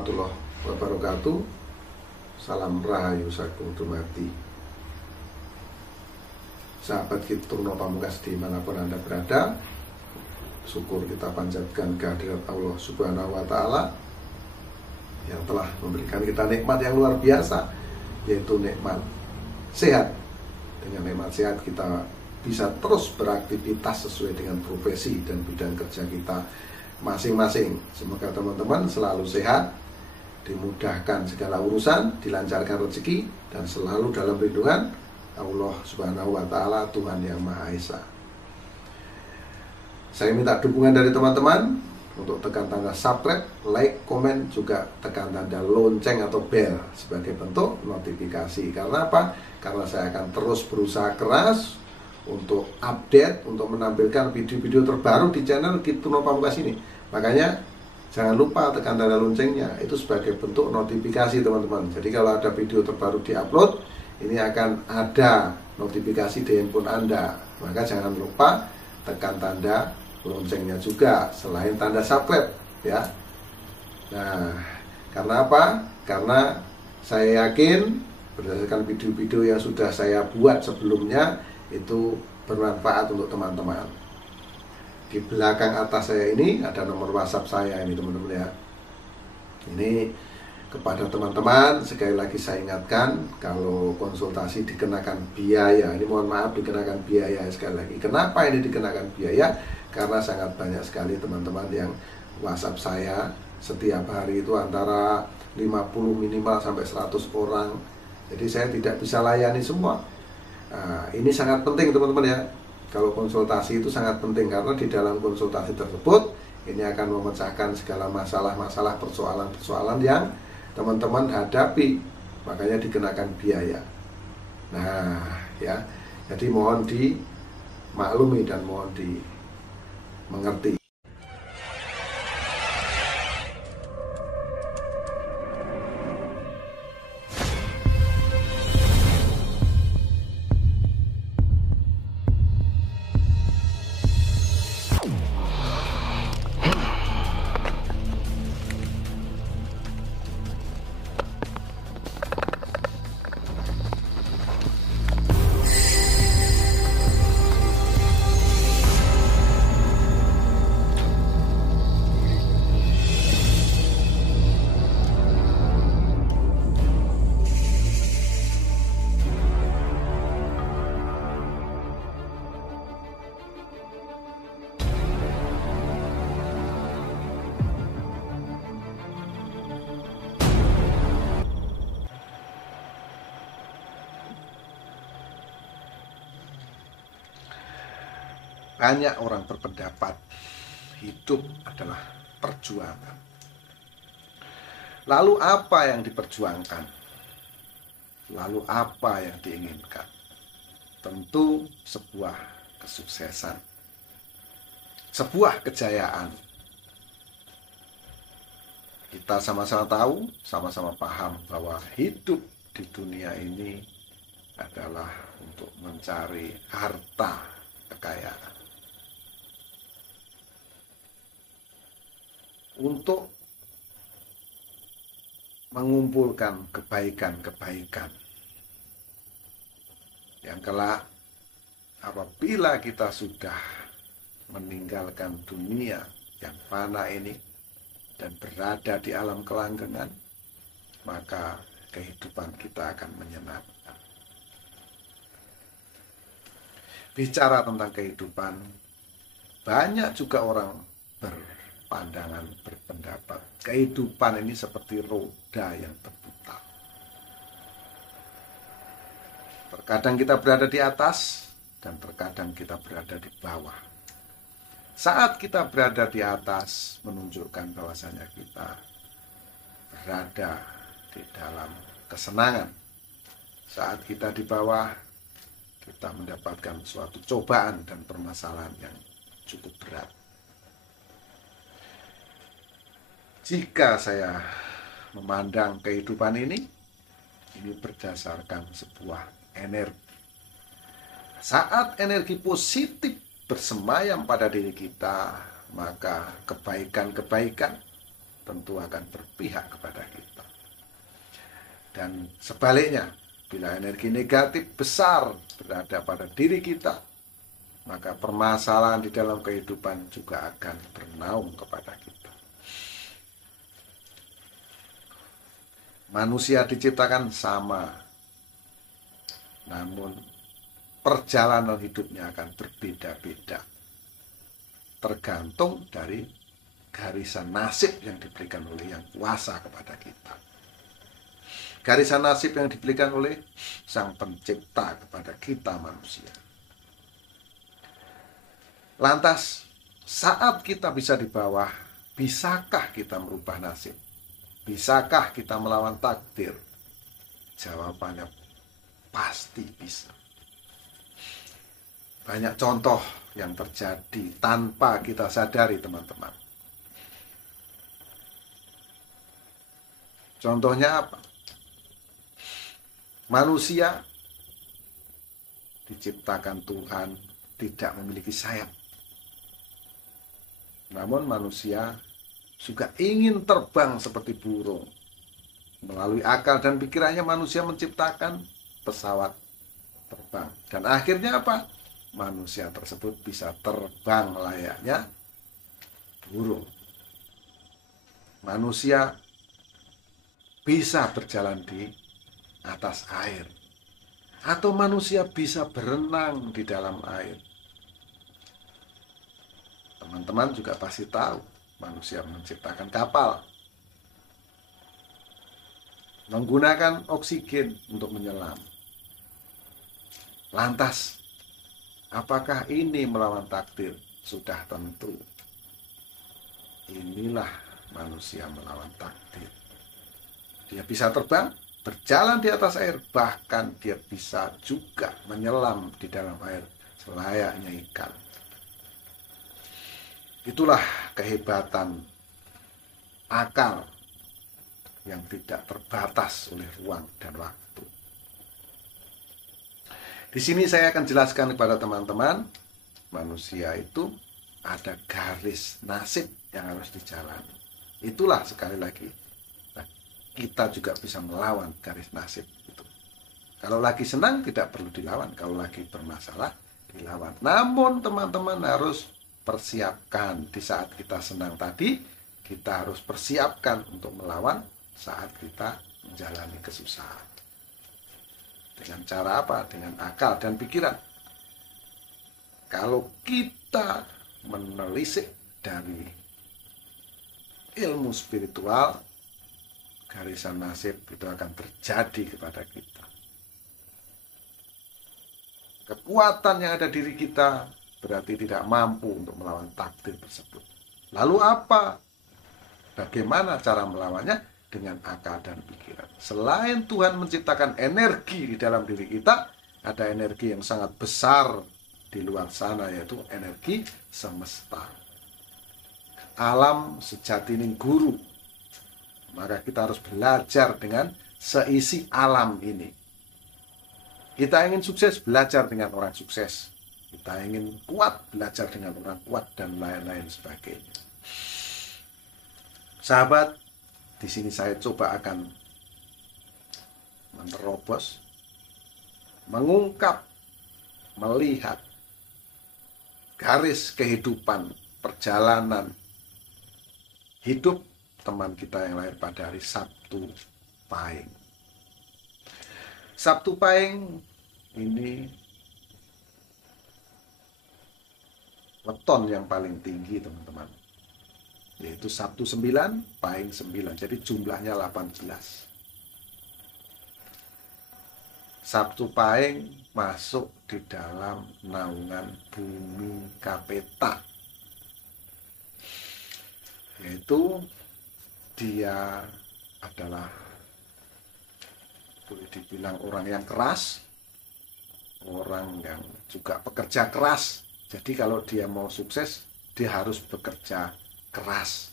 warahmatullahi wabarakatuh. Salam rahayu sagung dumadi. Sahabat Kitungno Pamungkas dimanapun Anda berada, syukur kita panjatkan kehadirat Allah Subhanahu wa Ta'ala yang telah memberikan kita nikmat yang luar biasa, yaitu nikmat sehat. Dengan nikmat sehat kita bisa terus beraktivitas sesuai dengan profesi dan bidang kerja kita masing-masing. Semoga teman-teman selalu sehat, dimudahkan segala urusan, dilancarkan rezeki, dan selalu dalam lindungan Allah Subhanahu wa Ta'ala, Tuhan yang Maha Esa. Saya minta dukungan dari teman-teman untuk tekan tanda subscribe, like, komen, juga tekan tanda lonceng atau bell sebagai bentuk notifikasi. Karena apa? Karena saya akan terus berusaha keras untuk update, untuk menampilkan video-video terbaru di channel Kitungno Pamungkas ini. Makanya jangan lupa tekan tanda loncengnya, itu sebagai bentuk notifikasi teman-teman. Jadi kalau ada video terbaru diupload, ini akan ada notifikasi di handphone Anda. Maka jangan lupa tekan tanda loncengnya juga, selain tanda subscribe ya. Nah, karena apa? Karena saya yakin berdasarkan video-video yang sudah saya buat sebelumnya itu bermanfaat untuk teman-teman. Di belakang atas saya ini ada nomor WhatsApp saya ini teman-teman ya. Ini kepada teman-teman sekali lagi saya ingatkan, kalau konsultasi dikenakan biaya. Ini mohon maaf, dikenakan biaya sekali lagi. Kenapa ini dikenakan biaya? Karena sangat banyak sekali teman-teman yang WhatsApp saya setiap hari itu antara 50 minimal sampai 100 orang. Jadi saya tidak bisa layani semua. Nah, ini sangat penting teman-teman ya. Kalau konsultasi itu sangat penting, karena di dalam konsultasi tersebut ini akan memecahkan segala masalah-masalah, persoalan-persoalan yang teman-teman hadapi. Makanya dikenakan biaya. Nah ya, jadi mohon dimaklumi dan mohon dimengerti. Banyak orang berpendapat hidup adalah perjuangan. Lalu apa yang diperjuangkan? Lalu apa yang diinginkan? Tentu sebuah kesuksesan, sebuah kejayaan. Kita sama-sama tahu, sama-sama paham bahwa hidup di dunia ini adalah untuk mencari harta kekayaan, untuk mengumpulkan kebaikan-kebaikan yang kelak apabila kita sudah meninggalkan dunia yang fana ini dan berada di alam kelanggengan, maka kehidupan kita akan menyenangkan. Bicara tentang kehidupan, banyak juga orang berpandangan, berpendapat kehidupan ini seperti roda yang berputar. Terkadang kita berada di atas dan terkadang kita berada di bawah. Saat kita berada di atas menunjukkan bahwasanya kita berada di dalam kesenangan. Saat kita di bawah, kita mendapatkan suatu cobaan dan permasalahan yang cukup berat. Jika saya memandang kehidupan ini berdasarkan sebuah energi. Saat energi positif bersemayam pada diri kita, maka kebaikan-kebaikan tentu akan berpihak kepada kita. Dan sebaliknya, bila energi negatif besar berada pada diri kita, maka permasalahan di dalam kehidupan juga akan bernaung kepada kita. Manusia diciptakan sama, namun perjalanan hidupnya akan berbeda-beda, tergantung dari garisan nasib yang diberikan oleh Yang Kuasa kepada kita. Garisan nasib yang diberikan oleh Sang Pencipta kepada kita manusia. Lantas, saat kita bisa di bawah, bisakah kita merubah nasib? Bisakah kita melawan takdir? Jawabannya pasti bisa. Banyak contoh yang terjadi tanpa kita sadari, teman-teman. Contohnya apa? Manusia diciptakan Tuhan tidak memiliki sayap. Namun manusia juga ingin terbang seperti burung. Melalui akal dan pikirannya manusia menciptakan pesawat terbang. Dan akhirnya apa? Manusia tersebut bisa terbang layaknya burung. Manusia bisa berjalan di atas air. Atau manusia bisa berenang di dalam air. Teman-teman juga pasti tahu, manusia menciptakan kapal, menggunakan oksigen untuk menyelam. Lantas, apakah ini melawan takdir? Sudah tentu. Inilah manusia melawan takdir. Dia bisa terbang, berjalan di atas air, bahkan dia bisa juga menyelam di dalam air selayaknya ikan. Itulah kehebatan akal yang tidak terbatas oleh ruang dan waktu. Di sini saya akan jelaskan kepada teman-teman, manusia itu ada garis nasib yang harus dijalani. Itulah sekali lagi, kita juga bisa melawan garis nasib itu. Kalau lagi senang tidak perlu dilawan, kalau lagi bermasalah dilawan. Namun teman-teman harus persiapkan di saat kita senang tadi, kita harus persiapkan untuk melawan saat kita menjalani kesusahan. Dengan cara apa? Dengan akal dan pikiran. Kalau kita menelisik dari ilmu spiritual, garisan nasib itu akan terjadi kepada kita. Kekuatan yang ada di diri kita berarti tidak mampu untuk melawan takdir tersebut. Lalu apa? Bagaimana cara melawannya? Dengan akal dan pikiran. Selain Tuhan menciptakan energi di dalam diri kita, ada energi yang sangat besar di luar sana, yaitu energi semesta. Alam sejatining guru. Maka kita harus belajar dengan seisi alam ini. Kita ingin sukses, belajar dengan orang sukses. Kita ingin kuat, belajar dengan orang kuat, dan lain-lain sebagainya. Sahabat, di sini saya coba akan menerobos, mengungkap, melihat garis kehidupan, perjalanan hidup teman kita yang lahir pada hari Sabtu Pahing. Sabtu Pahing ini weton yang paling tinggi, teman-teman, yaitu Sabtu 9, Pahing 9. Jadi jumlahnya 18. Sabtu Pahing masuk di dalam naungan bumi Kapeta. Yaitu dia adalah, boleh dibilang, orang yang keras, orang yang juga pekerja keras. Jadi kalau dia mau sukses, dia harus bekerja keras.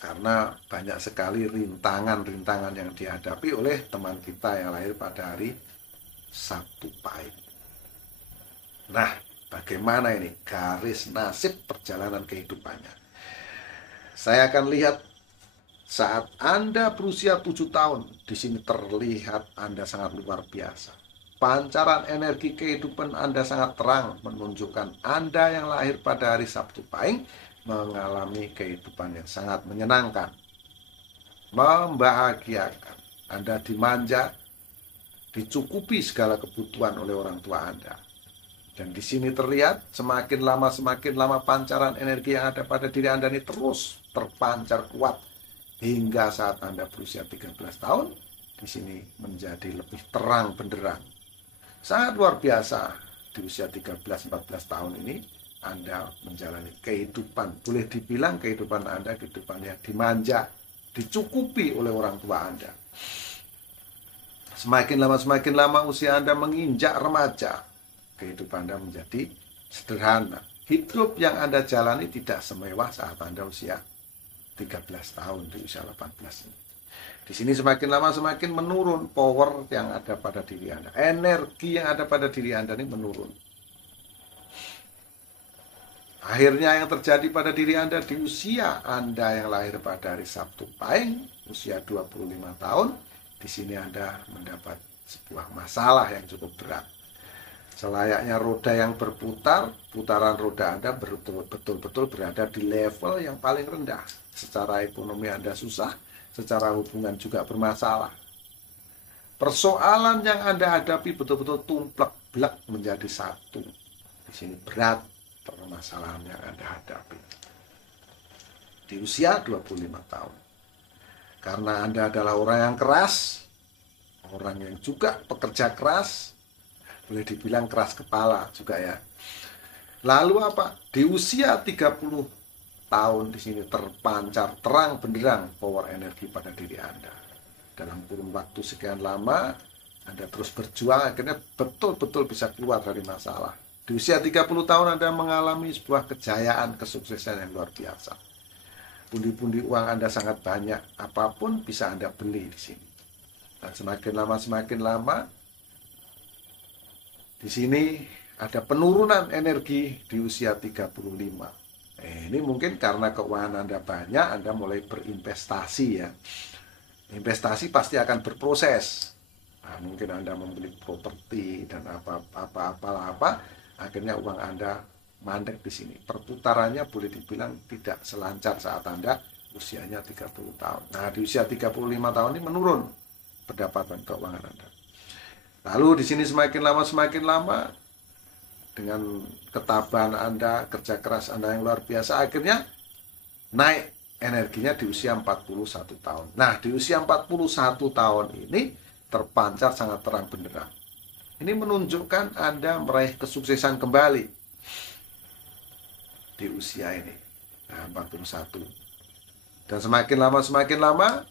Karena banyak sekali rintangan-rintangan yang dihadapi oleh teman kita yang lahir pada hari Sabtu Pahing. Nah, Bagaimana ini garis nasib perjalanan kehidupannya. Saya akan lihat saat Anda berusia 7 tahun. Di sini terlihat Anda sangat luar biasa. Pancaran energi kehidupan Anda sangat terang, menunjukkan Anda yang lahir pada hari Sabtu Pahing mengalami kehidupan yang sangat menyenangkan, membahagiakan. Anda dimanja, dicukupi segala kebutuhan oleh orang tua Anda. Dan di sini terlihat semakin lama pancaran energi yang ada pada diri Anda ini terus terpancar kuat hingga saat Anda berusia 13 tahun. Di sini menjadi lebih terang benderang. Sangat luar biasa. Di usia 13-14 tahun ini Anda menjalani kehidupan. Boleh dibilang kehidupan Anda kehidupannya dimanja, dicukupi oleh orang tua Anda. Semakin lama usia Anda menginjak remaja, kehidupan Anda menjadi sederhana. Hidup yang Anda jalani tidak semewah saat Anda usia 13 tahun, di usia 18 ini. Di sini semakin lama semakin menurun power yang ada pada diri Anda. Energi yang ada pada diri Anda ini menurun. Akhirnya yang terjadi pada diri Anda di usia Anda yang lahir pada hari Sabtu Pahing, usia 25 tahun, di sini Anda mendapat sebuah masalah yang cukup berat. Selayaknya roda yang berputar, putaran roda Anda betul-betul berada di level yang paling rendah. Secara ekonomi Anda susah, secara hubungan juga bermasalah. Persoalan yang Anda hadapi betul-betul tumplek-blek menjadi satu. Di sini berat permasalahan yang Anda hadapi. Di usia 25 tahun. Karena Anda adalah orang yang keras, orang yang juga pekerja keras, boleh dibilang keras kepala juga ya. Lalu apa? Di usia 30 tahun di sini terpancar terang benderang power energi pada diri Anda. Dalam kurun waktu sekian lama, Anda terus berjuang, akhirnya betul-betul bisa keluar dari masalah. Di usia 30 tahun Anda mengalami sebuah kejayaan, kesuksesan yang luar biasa. Pundi-pundi uang Anda sangat banyak, apapun bisa Anda beli di sini. Dan semakin lama, di sini ada penurunan energi di usia 35. Ini mungkin karena keuangan Anda banyak, Anda mulai berinvestasi ya. Investasi pasti akan berproses. Nah, mungkin Anda membeli properti dan apa, akhirnya uang Anda mandek di sini. Perputarannya boleh dibilang tidak selancar saat Anda usianya 30 tahun. Nah, di usia 35 tahun ini menurun pendapatan keuangan Anda. Lalu di sini semakin lama dengan ketabahan Anda, kerja keras Anda yang luar biasa, akhirnya naik energinya di usia 41 tahun. Nah, di usia 41 tahun ini terpancar sangat terang benderang. Ini menunjukkan Anda meraih kesuksesan kembali di usia ini. Nah, 41. Dan semakin lama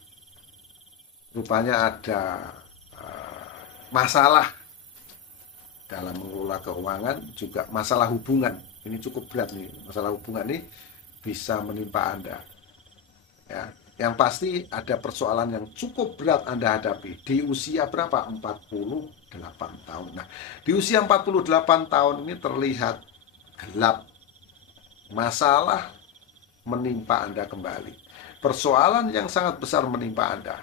rupanya ada masalah dalam mengelola keuangan, juga masalah hubungan. Ini cukup berat nih, masalah hubungan ini bisa menimpa Anda. Ya, yang pasti ada persoalan yang cukup berat Anda hadapi di usia berapa? 48 tahun. Nah, di usia 48 tahun ini terlihat gelap. Masalah menimpa Anda kembali. Persoalan yang sangat besar menimpa Anda.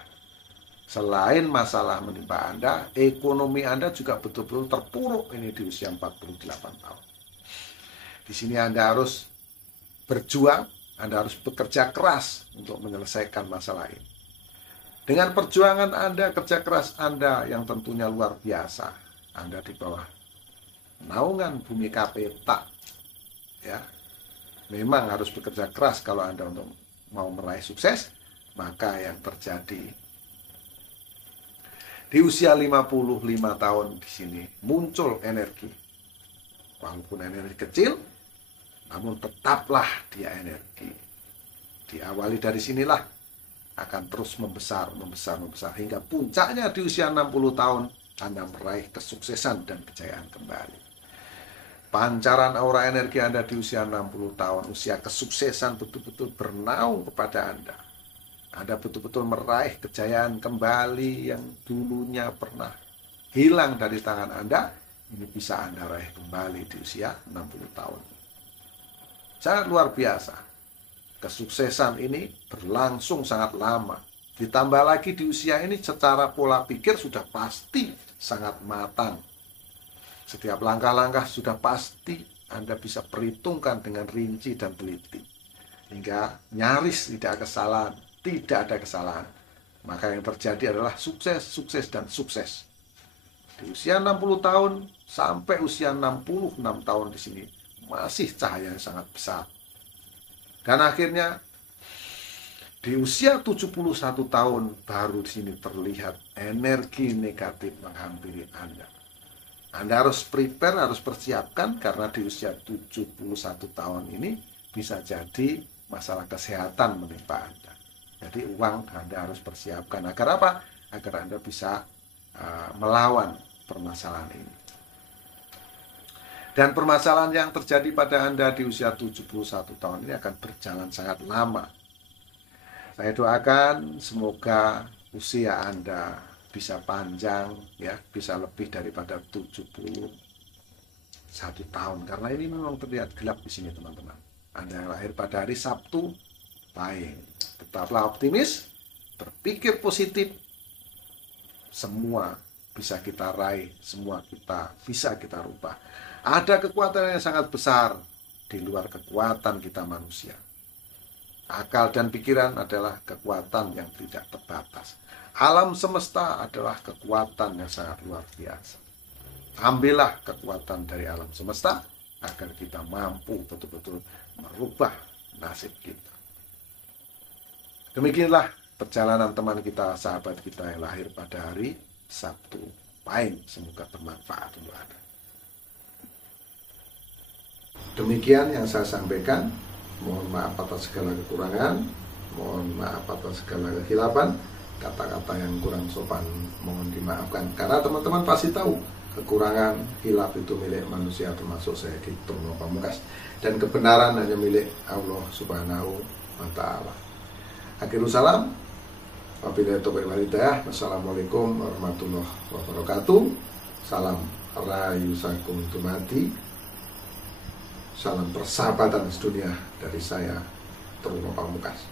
Selain masalah menimpa Anda, ekonomi Anda juga betul-betul terpuruk ini di usia 48 tahun. Di sini Anda harus berjuang, Anda harus bekerja keras untuk menyelesaikan masalah ini. Dengan perjuangan Anda, kerja keras Anda yang tentunya luar biasa, Anda di bawah naungan Bumi Kapeta, ya, memang harus bekerja keras kalau Anda untuk mau meraih sukses. Maka yang terjadi di usia 55 tahun di sini muncul energi. Walaupun energi kecil, namun tetaplah dia energi. Diawali dari sinilah akan terus membesar hingga puncaknya di usia 60 tahun Anda meraih kesuksesan dan kejayaan kembali. Pancaran aura energi Anda di usia 60 tahun, usia kesuksesan betul-betul bernaung kepada Anda. Anda betul-betul meraih kejayaan kembali yang dulunya pernah hilang dari tangan Anda, ini bisa Anda raih kembali di usia 60 tahun. Sangat luar biasa. Kesuksesan ini berlangsung sangat lama. Ditambah lagi di usia ini secara pola pikir sudah pasti sangat matang. Setiap langkah-langkah sudah pasti Anda bisa perhitungkan dengan rinci dan teliti. Hingga nyaris tidak ada kesalahan. Maka yang terjadi adalah sukses, sukses, dan sukses. Di usia 60 tahun sampai usia 66 tahun di sini masih cahaya yang sangat besar. Dan akhirnya di usia 71 tahun baru di sini terlihat energi negatif menghampiri Anda. Anda harus prepare, harus persiapkan karena di usia 71 tahun ini bisa jadi masalah kesehatan menimpa Anda. Jadi uang Anda harus persiapkan agar apa? Agar Anda bisa melawan permasalahan ini. Dan permasalahan yang terjadi pada Anda di usia 71 tahun ini akan berjalan sangat lama. Saya doakan semoga usia Anda bisa panjang, ya, bisa lebih daripada 71 tahun. Karena ini memang terlihat gelap di sini, teman-teman. Anda yang lahir pada hari Sabtu, baik. Tetaplah optimis, berpikir positif. Semua bisa kita raih, semua bisa kita rubah. Ada kekuatan yang sangat besar di luar kekuatan kita manusia. Akal dan pikiran adalah kekuatan yang tidak terbatas. Alam semesta adalah kekuatan yang sangat luar biasa. Ambillah kekuatan dari alam semesta agar kita mampu betul-betul merubah nasib kita. Demikianlah perjalanan teman kita, sahabat kita yang lahir pada hari Sabtu Pahing. Semoga bermanfaat untuk Anda. Demikian yang saya sampaikan. Mohon maaf atas segala kekurangan, mohon maaf atas segala kehilapan, kata-kata yang kurang sopan mohon dimaafkan. Karena teman-teman pasti tahu kekurangan, hilaf itu milik manusia, termasuk saya Tono Pamungkas. Dan kebenaran hanya milik Allah Subhanahu wa Ta'ala. Akhirul salam. Wabillahi taufiq wal hidayah. Wassalamualaikum warahmatullahi wabarakatuh. Salam rayu sakum tumati. Salam persahabatan sedunia dari saya, Tono Pamungkas.